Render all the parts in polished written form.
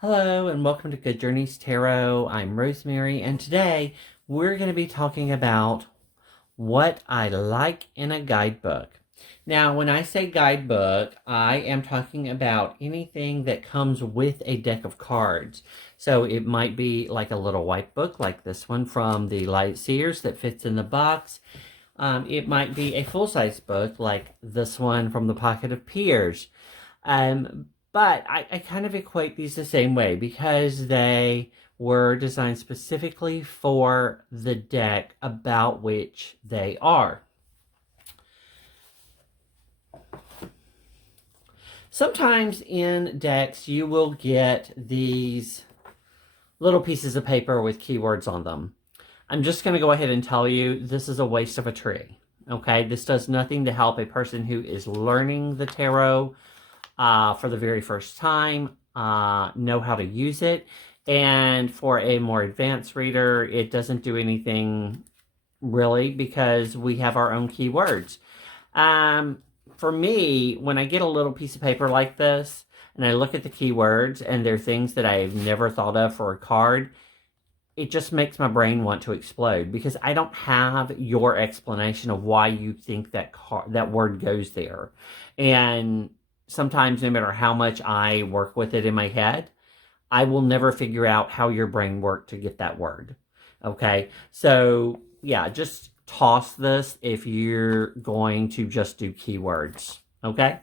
Hello and welcome to Good Journeys Tarot. I'm Rosemary and today we're going to be talking about what I like in a guidebook. Now, when I say guidebook, I am talking about anything that comes with a deck of cards. So it might be like a little white book like this one from the Light Seers that fits in the box. It might be a full-size book like this one from the Pocket of Peers. But I kind of equate these the same way because they were designed specifically for the deck about which they are. Sometimes in decks you will get these little pieces of paper with keywords on them. I'm just going to go ahead and tell you this is a waste of a tree. Okay, this does nothing to help a person who is learning the tarot for the very first time, know how to use it. And for a more advanced reader, it doesn't do anything really because we have our own keywords. For me, when I get a little piece of paper like this and I look at the keywords and they're things that I've never thought of for a card, it just makes my brain want to explode because I don't have your explanation of why you think that word goes there. And sometimes, no matter how much I work with it in my head, I will never figure out how your brain worked to get that word. Okay, so yeah, just toss this if you're going to just do keywords. Okay,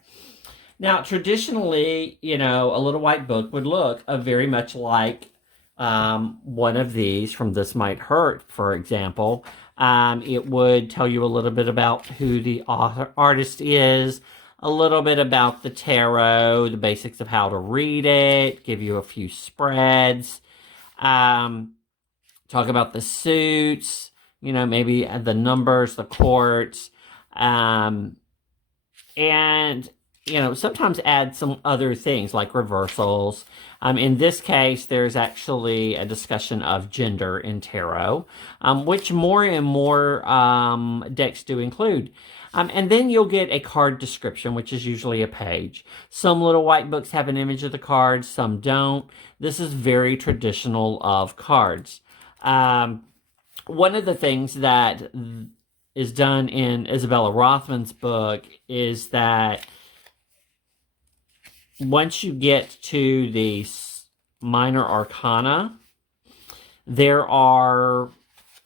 now traditionally, a little white book would look very much like one of these from This Might Hurt, for example. It would tell you a little bit about who the artist is, a little bit about the tarot, the basics of how to read it, give you a few spreads, talk about the suits, maybe the numbers, the quartz, and, sometimes add some other things like reversals. In this case, there's actually a discussion of gender in tarot, which more and more decks do include. And then you'll get a card description, which is usually a page. Some little white books have an image of the cards, some don't. This is very traditional of cards. One of the things that is done in Isabella Rothman's book is that once you get to the minor arcana, there are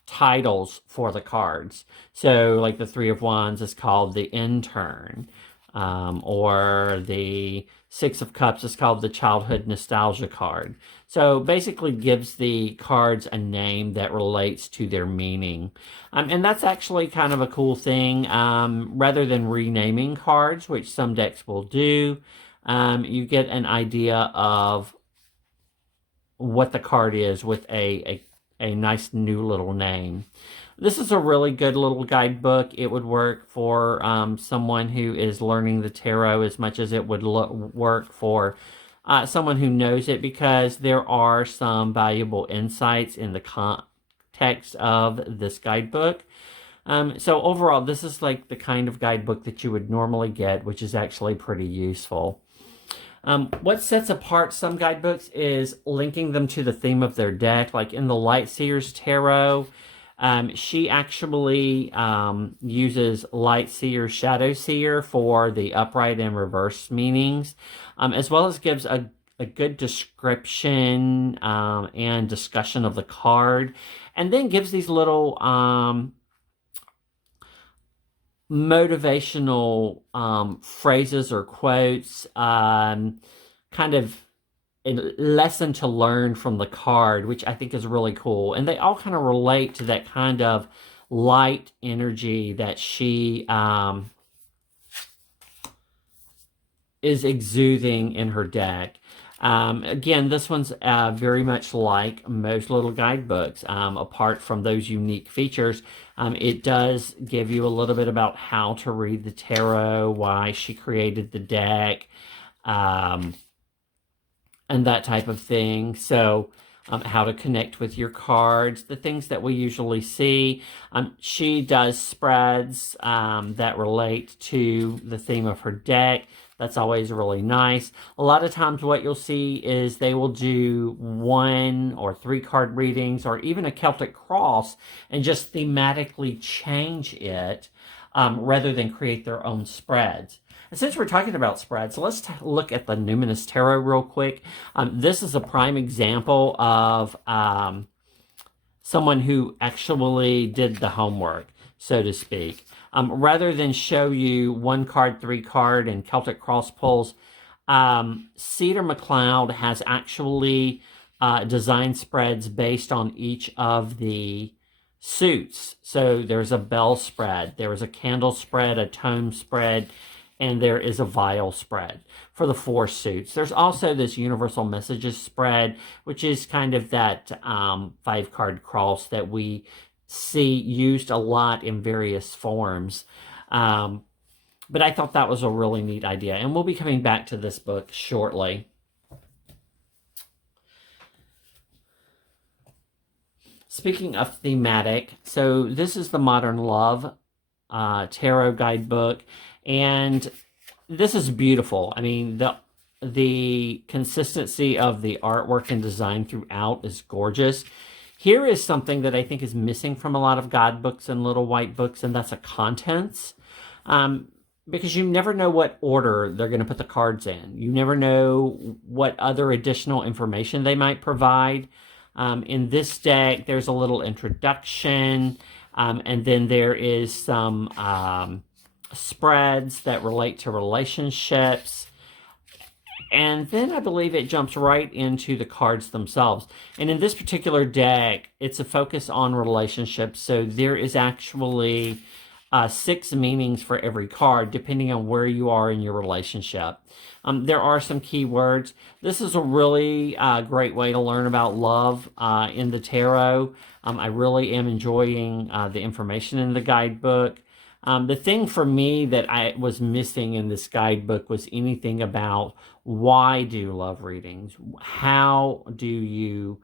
titles for the cards. So like the Three of Wands is called the Intern, or the Six of Cups is called the Childhood Nostalgia card. So basically gives the cards a name that relates to their meaning. And that's actually kind of a cool thing. Rather than renaming cards, which some decks will do, you get an idea of what the card is with a nice new little name. This is a really good little guidebook. It would work for someone who is learning the tarot as much as it would work for someone who knows it, because there are some valuable insights in the context of this guidebook. So overall, this is like the kind of guidebook that you would normally get, which is actually pretty useful. What sets apart some guidebooks is linking them to the theme of their deck. Like in the Light Seers Tarot, she actually uses Light Seer, Shadow Seer for the upright and reverse meanings, as well as gives a good description and discussion of the card, and then gives these little motivational phrases or quotes, kind of a lesson to learn from the card, which I think is really cool. And they all kind of relate to that kind of light energy that she is exuding in her deck. Again, this one's very much like most little guidebooks. Apart from those unique features, it does give you a little bit about how to read the tarot, why she created the deck, and that type of thing. So how to connect with your cards, the things that we usually see. She does spreads that relate to the theme of her deck. That's always really nice. A lot of times what you'll see is they will do 1 or 3 card readings or even a Celtic cross and just thematically change it rather than create their own spreads. And since we're talking about spreads, let's look at the Numinous Tarot real quick. This is a prime example of someone who actually did the homework, so to speak. Rather than show you 1 card, 3 card, and Celtic cross pulls, Cedar McLeod has actually designed spreads based on each of the suits. So there's a bell spread, there is a candle spread, a tome spread, and there is a vial spread for the 4 suits. There's also this universal messages spread, which is kind of that 5-card cross that we see used a lot in various forms. But I thought that was a really neat idea, and we'll be coming back to this book shortly. Speaking of thematic, so this is the Modern Love Tarot Guidebook, and this is beautiful. I mean, the consistency of the artwork and design throughout is gorgeous. Here is something that I think is missing from a lot of guidebooks and little white books, and that's a contents. Because you never know what order they're going to put the cards in. You never know what other additional information they might provide. In this deck, there's a little introduction, and then there is some spreads that relate to relationships. And then I believe it jumps right into the cards themselves. And in this particular deck, it's a focus on relationships. So there is actually 6 meanings for every card, depending on where you are in your relationship. There are some keywords. This is a really great way to learn about love in the tarot. I really am enjoying the information in the guidebook. The thing for me that I was missing in this guidebook was anything about why do love readings? How do you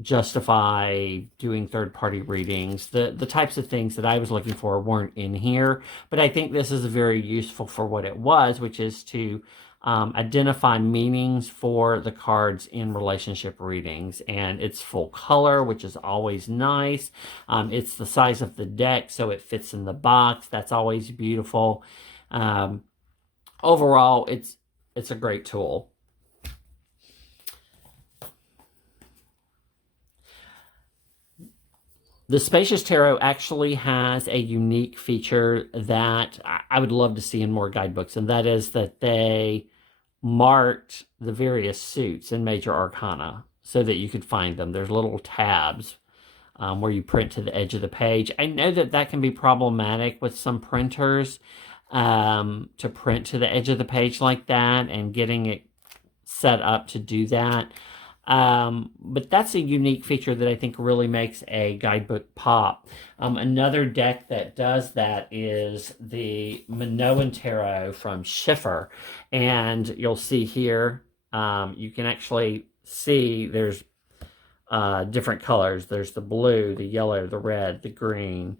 justify doing third-party readings? The types of things that I was looking for weren't in here, but I think this is very useful for what it was, which is to identify meanings for the cards in relationship readings. And it's full color, which is always nice. It's the size of the deck, so it fits in the box. That's always beautiful. Overall, it's a great tool. The Spacious Tarot actually has a unique feature that I would love to see in more guidebooks, and that is that they marked the various suits in Major Arcana so that you could find them. There's little tabs where you print to the edge of the page. I know that that can be problematic with some printers to print to the edge of the page like that and getting it set up to do that. But that's a unique feature that I think really makes a guidebook pop. Another deck that does that is the Minoan Tarot from Schiffer. And you'll see here, you can actually see there's different colors. There's the blue, the yellow, the red, the green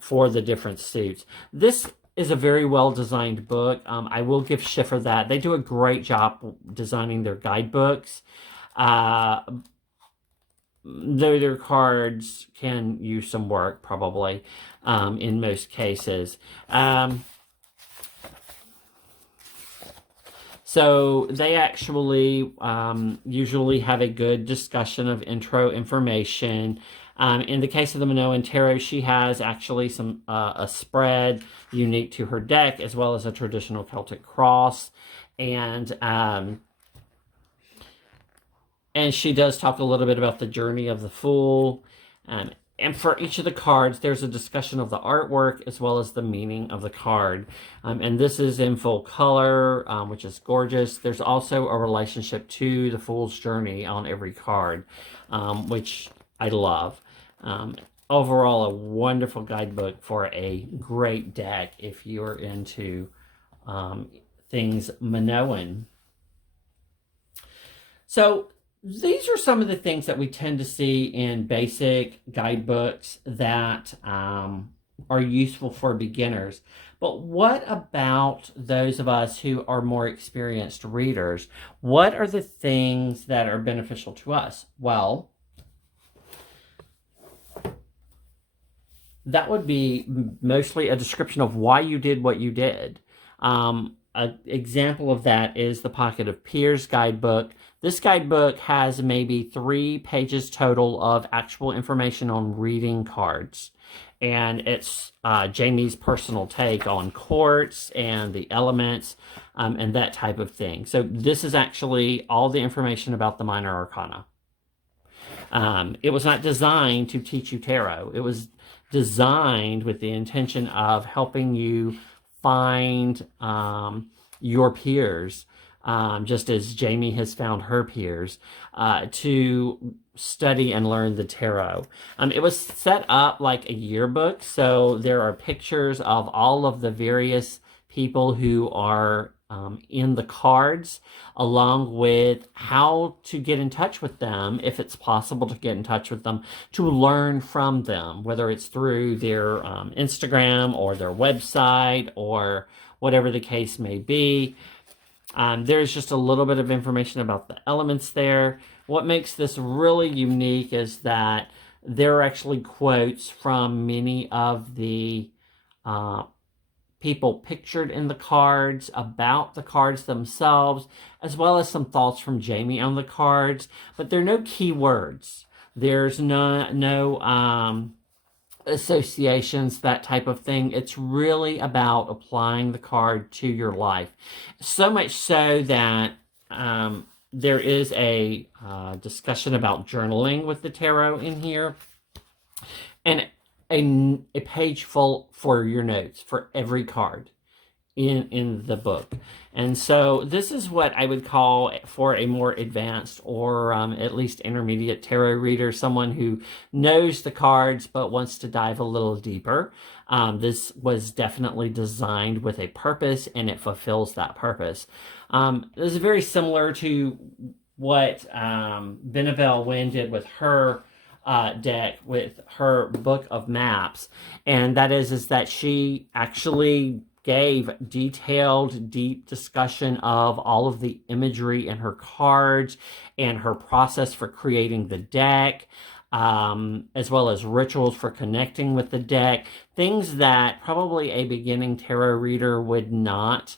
for the different suits. This is a very well-designed book. I will give Schiffer that. They do a great job designing their guidebooks. Though their cards can use some work, probably, in most cases. So they actually usually have a good discussion of intro information. In the case of the Minoan Tarot, she has actually some a spread unique to her deck, as well as a traditional Celtic cross. And she does talk a little bit about the journey of the Fool. And for each of the cards, there's a discussion of the artwork as well as the meaning of the card. And this is in full color, which is gorgeous. There's also a relationship to the Fool's journey on every card, which I love. Overall, a wonderful guidebook for a great deck if you're into things Minoan. So these are some of the things that we tend to see in basic guidebooks that are useful for beginners. But what about those of us who are more experienced readers? What are the things that are beneficial to us? Well, that would be mostly a description of why you did what you did. An example of that is the Pocket of Peers guidebook. This guidebook has maybe 3 pages total of actual information on reading cards. And it's Jamie's personal take on quartz and the elements and that type of thing. So this is actually all the information about the minor arcana. It was not designed to teach you tarot. It was designed with the intention of helping you find your peers, just as Jamie has found her peers, to study and learn the tarot. It was set up like a yearbook, so there are pictures of all of the various people who are in the cards, along with how to get in touch with them, if it's possible to get in touch with them, to learn from them, whether it's through their Instagram or their website or whatever the case may be. There's just a little bit of information about the elements there. What makes this really unique is that there are actually quotes from many of the people pictured in the cards about the cards themselves, as well as some thoughts from Jamie on the cards, but there are no keywords. There's no associations, that type of thing. It's really about applying the card to your life. So much so that there is a discussion about journaling with the tarot in here, and a page full for your notes for every card in the book. And so this is what I would call, for a more advanced or at least intermediate tarot reader, someone who knows the cards but wants to dive a little deeper. This was definitely designed with a purpose, and it fulfills that purpose. This is very similar to what Benevelle Wynn did with her deck, with her book of maps, and that is that she actually gave detailed, deep discussion of all of the imagery in her cards and her process for creating the deck, as well as rituals for connecting with the deck, things that probably a beginning tarot reader would not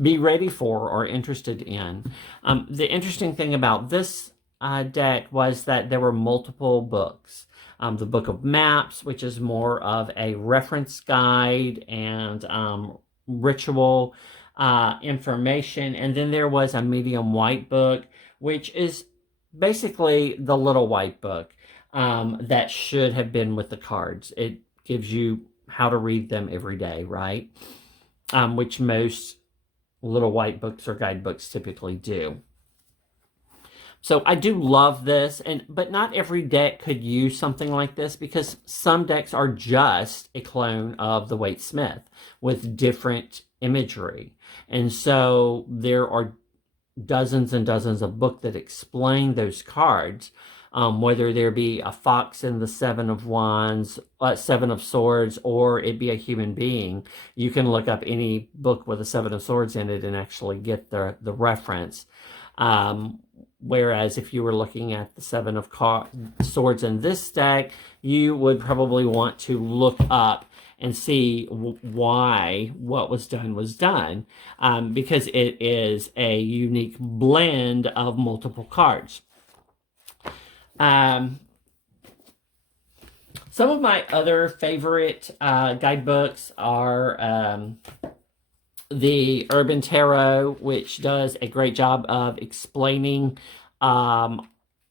be ready for or interested in. The interesting thing about this deck was that there were multiple books. The Book of Maps, which is more of a reference guide and ritual information. And then there was a medium white book, which is basically the little white book that should have been with the cards. It gives you how to read them every day, right? Which most little white books or guidebooks typically do. So I do love this, but not every deck could use something like this, because some decks are just a clone of the Waite Smith with different imagery. And so there are dozens and dozens of books that explain those cards, whether there be a fox in the Seven of Wands, Seven of Swords, or it be a human being. You can look up any book with a Seven of Swords in it and actually get the reference. Whereas if you were looking at the Seven of Swords in this deck, you would probably want to look up and see why what was done, because it is a unique blend of multiple cards. Some of my other favorite guidebooks are the Urban Tarot, which does a great job of explaining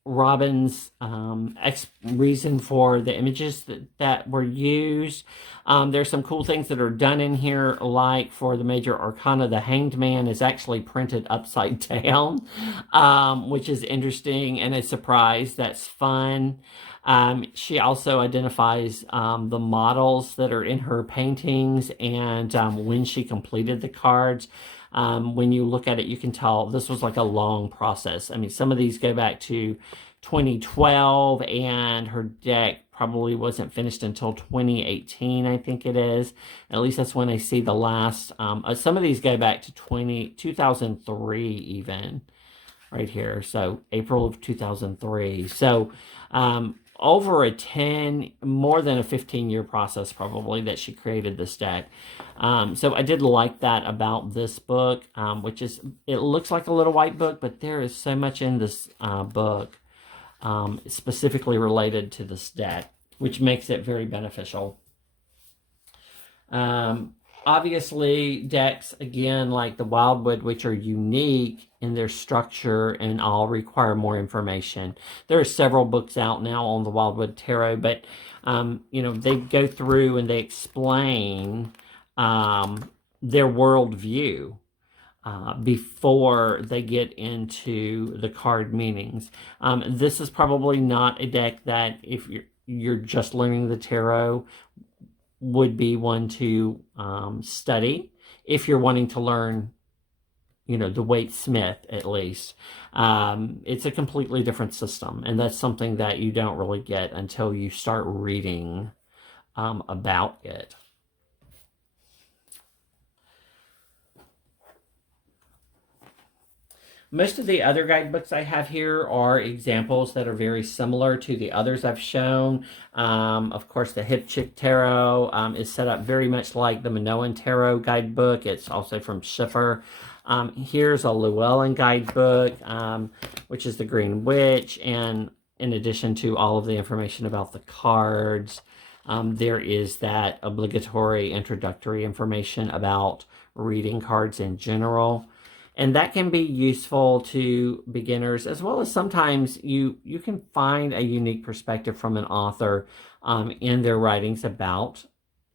Robin's reason for the images that were used. There's some cool things that are done in here, like for the Major Arcana, the Hanged Man is actually printed upside down, which is interesting and a surprise. That's fun. She also identifies the models that are in her paintings and when she completed the cards. When you look at it, you can tell this was like a long process. I mean, some of these go back to 2012, and her deck probably wasn't finished until 2018, I think it is. At least that's when I see the last. Some of these go back to 2003 even, right here. So April of 2003. So over a 10, more than a 15-year process probably that she created this deck. So I did like that about this book, which is, it looks like a little white book, but there is so much in this book specifically related to this deck, which makes it very beneficial. Obviously, decks, again, like the Wildwood, which are unique in their structure and all require more information. There are several books out now on the Wildwood Tarot, but, you know, they go through and they explain their worldview before they get into the card meanings. This is probably not a deck that, if you're just learning the tarot, would be one to study. If you're wanting to learn, you know, the Waite Smith, at least. It's a completely different system, and that's something that you don't really get until you start reading about it. Most of the other guidebooks I have here are examples that are very similar to the others I've shown. Of course, the Hip Chick Tarot is set up very much like the Minoan Tarot guidebook. It's also from Schiffer. Here's a Llewellyn guidebook, which is the Green Witch. And in addition to all of the information about the cards, there is that obligatory introductory information about reading cards in general. And that can be useful to beginners, as well as sometimes you can find a unique perspective from an author in their writings about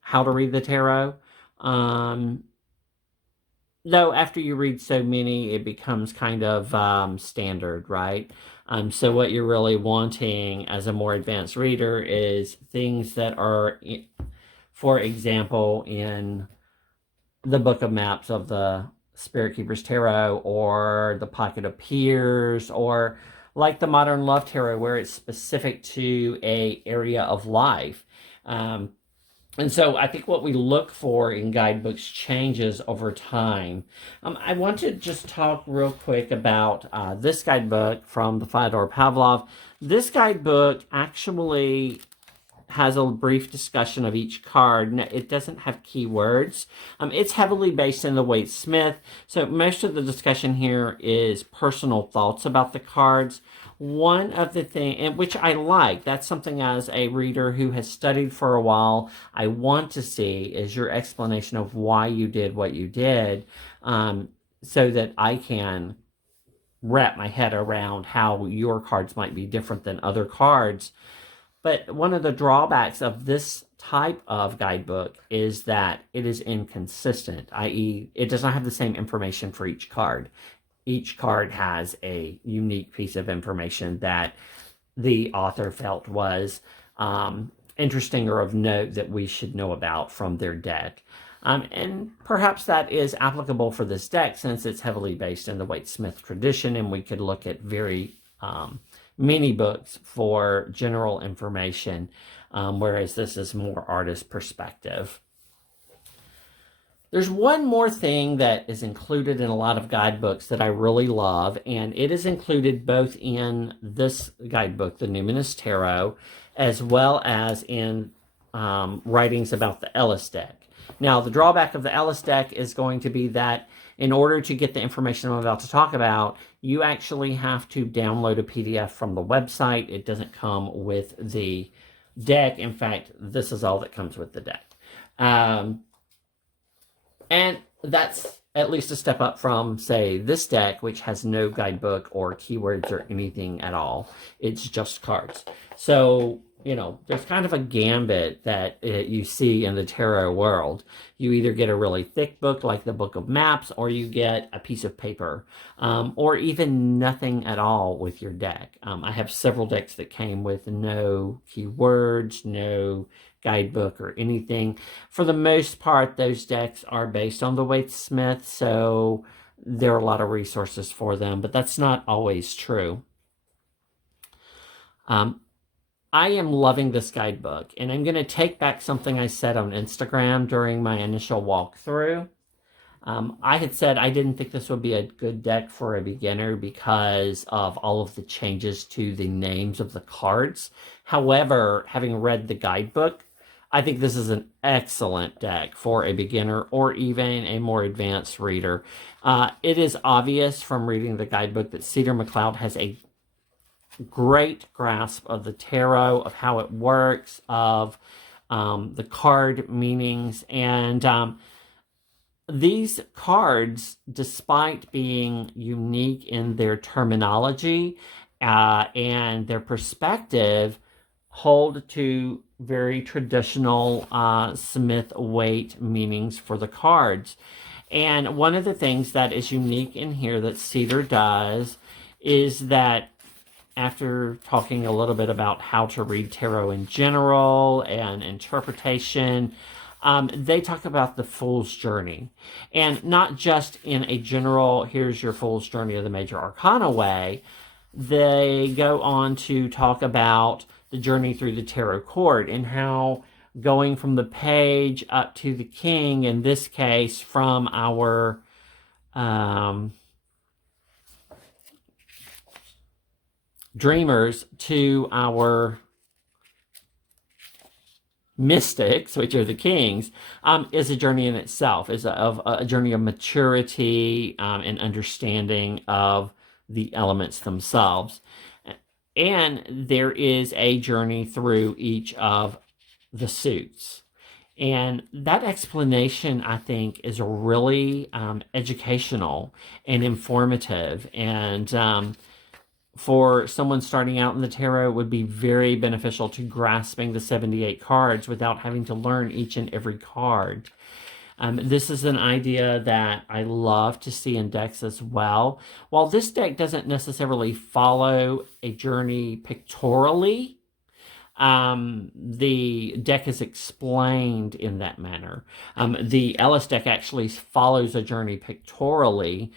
how to read the tarot. Though after you read so many, it becomes kind of standard, right? So what you're really wanting as a more advanced reader is things that are, for example, in the Book of Maps of the Spirit Keeper's Tarot, or the Pocket of Peers, or like the Modern Love Tarot, where it's specific to a area of life. And so I think what we look for in guidebooks changes over time. I want to just talk real quick about this guidebook from the Fyodor Pavlov. This guidebook actually has a brief discussion of each card. Now, it doesn't have keywords. It's heavily based in the Waite Smith, so most of the discussion here is personal thoughts about the cards. One of the things, which I like, that's something as a reader who has studied for a while, I want to see is your explanation of why you did what you did, so that I can wrap my head around how your cards might be different than other cards. But one of the drawbacks of this type of guidebook is that it is inconsistent, i.e., it does not have the same information for each card. Each card has a unique piece of information that the author felt was interesting or of note that we should know about from their deck. And perhaps that is applicable for this deck, since it's heavily based in the Waite Smith tradition, and we could look at very mini books for general information, whereas this is more artist perspective. There's one more thing that is included in a lot of guidebooks that I really love, and it is included both in this guidebook, the Numinous Tarot, as well as in writings about the Ellis deck. Now, the drawback of the Ellis deck is going to be that in order to get the information I'm about to talk about, you actually have to download a PDF from the website. It doesn't come with the deck. In fact, this is all that comes with the deck. And that's at least a step up from, say, this deck, which has no guidebook or keywords or anything at all. It's just cards. So there's kind of a gambit that you see in the tarot world. You either get a really thick book like the Book of Maps, or you get a piece of paper, or even nothing at all with your deck. I have several decks that came with no keywords, no guidebook or anything. For the most part, those decks are based on the Waite Smith, so there are a lot of resources for them, but that's not always true. I am loving this guidebook, and I'm going to take back something I said on Instagram during my initial walkthrough. I had said I didn't think this would be a good deck for a beginner because of all of the changes to the names of the cards. However, having read the guidebook, I think this is an excellent deck for a beginner or even a more advanced reader. It is obvious from reading the guidebook that Cedar McLeod has a great grasp of the tarot, of how it works, of the card meanings. And these cards, despite being unique in their terminology and their perspective, hold to very traditional Smith-Waite meanings for the cards. And one of the things that is unique in here that Cedar does is that, after talking a little bit about how to read tarot in general and interpretation, they talk about the Fool's Journey. And not just in a general, here's your Fool's Journey of the Major Arcana way. They go on to talk about the journey through the tarot court and how going from the page up to the king, in this case, from our dreamers to our mystics, which are the kings, is a journey in itself, is a journey of maturity and understanding of the elements themselves. And there is a journey through each of the suits. And that explanation, I think, is really educational and informative. And for someone starting out in the tarot, it would be very beneficial to grasping the 78 cards without having to learn each and every card. This is an idea that I love to see in decks as well. While this deck doesn't necessarily follow a journey pictorially, the deck is explained in that manner. The Ellis deck actually follows a journey pictorially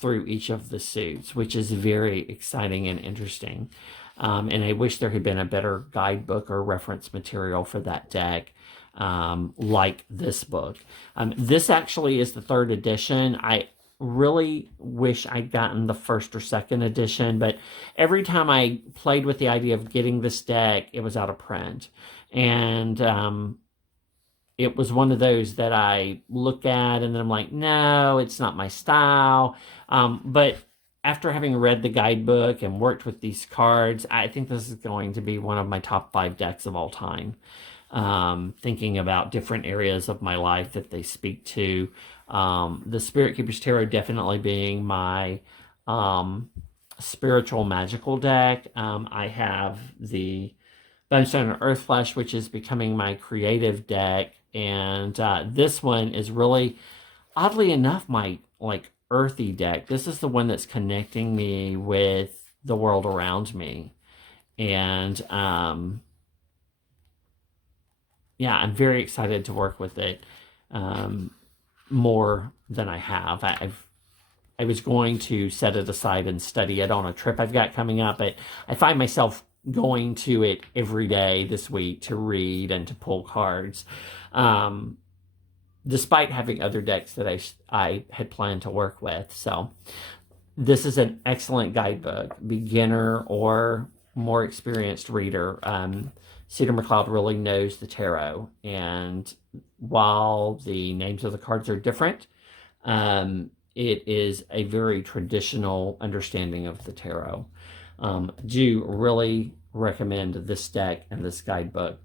through each of the suits, which is very exciting and interesting. And I wish there had been a better guidebook or reference material for that deck, like this book. This actually is the 3rd edition. I really wish I'd gotten the 1st or 2nd edition, but every time I played with the idea of getting this deck, it was out of print. And it was one of those that I look at and then I'm like, no, it's not my style. But after having read the guidebook and worked with these cards, I think this is going to be one of my top 5 decks of all time. Thinking about different areas of my life that they speak to. The Spirit Keeper's Tarot definitely being my spiritual magical deck. I have the Bunstone and Earthflesh, which is becoming my creative deck. And this one is really, oddly enough, my earthy deck. This is the one that's connecting me with the world around me. And yeah, I'm very excited to work with it more than I have. I was going to set it aside and study it on a trip I've got coming up, but I find myself going to it every day this week to read and to pull cards, despite having other decks that I had planned to work with. So this is an excellent guidebook, beginner or more experienced reader. Cedar McLeod really knows the tarot, and while the names of the cards are different, it is a very traditional understanding of the tarot. Do really recommend this deck and this guidebook.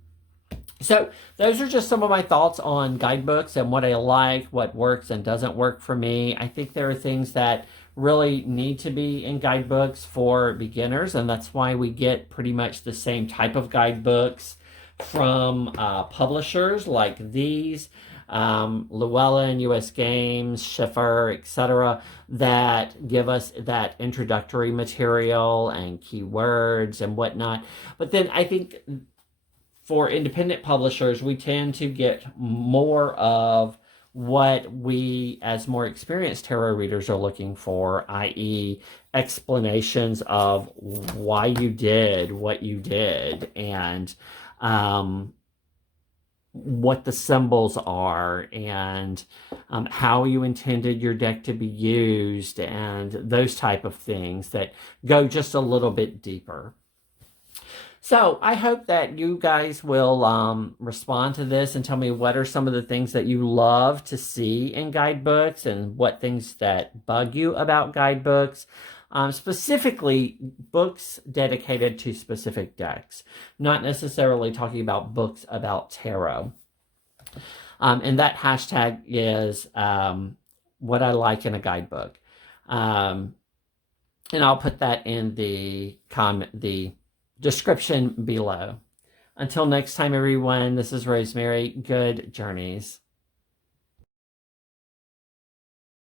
So those are just some of my thoughts on guidebooks and what I like, what works and doesn't work for me. I think there are things that really need to be in guidebooks for beginners, and that's why we get pretty much the same type of guidebooks from publishers like these, Llewellyn, US Games, Schiffer, etc., that give us that introductory material and keywords and whatnot. But then I think for independent publishers, we tend to get more of what we, as more experienced tarot readers, are looking for, i.e., explanations of why you did what you did, and what the symbols are, and how you intended your deck to be used, and those type of things that go just a little bit deeper. So I hope that you guys will respond to this and tell me what are some of the things that you love to see in guidebooks and what things that bug you about guidebooks. Specifically, books dedicated to specific decks, not necessarily talking about books about tarot. And that hashtag is what I like in a guidebook. And I'll put that in the description below. Until next time, everyone, this is Rosemary. Good journeys.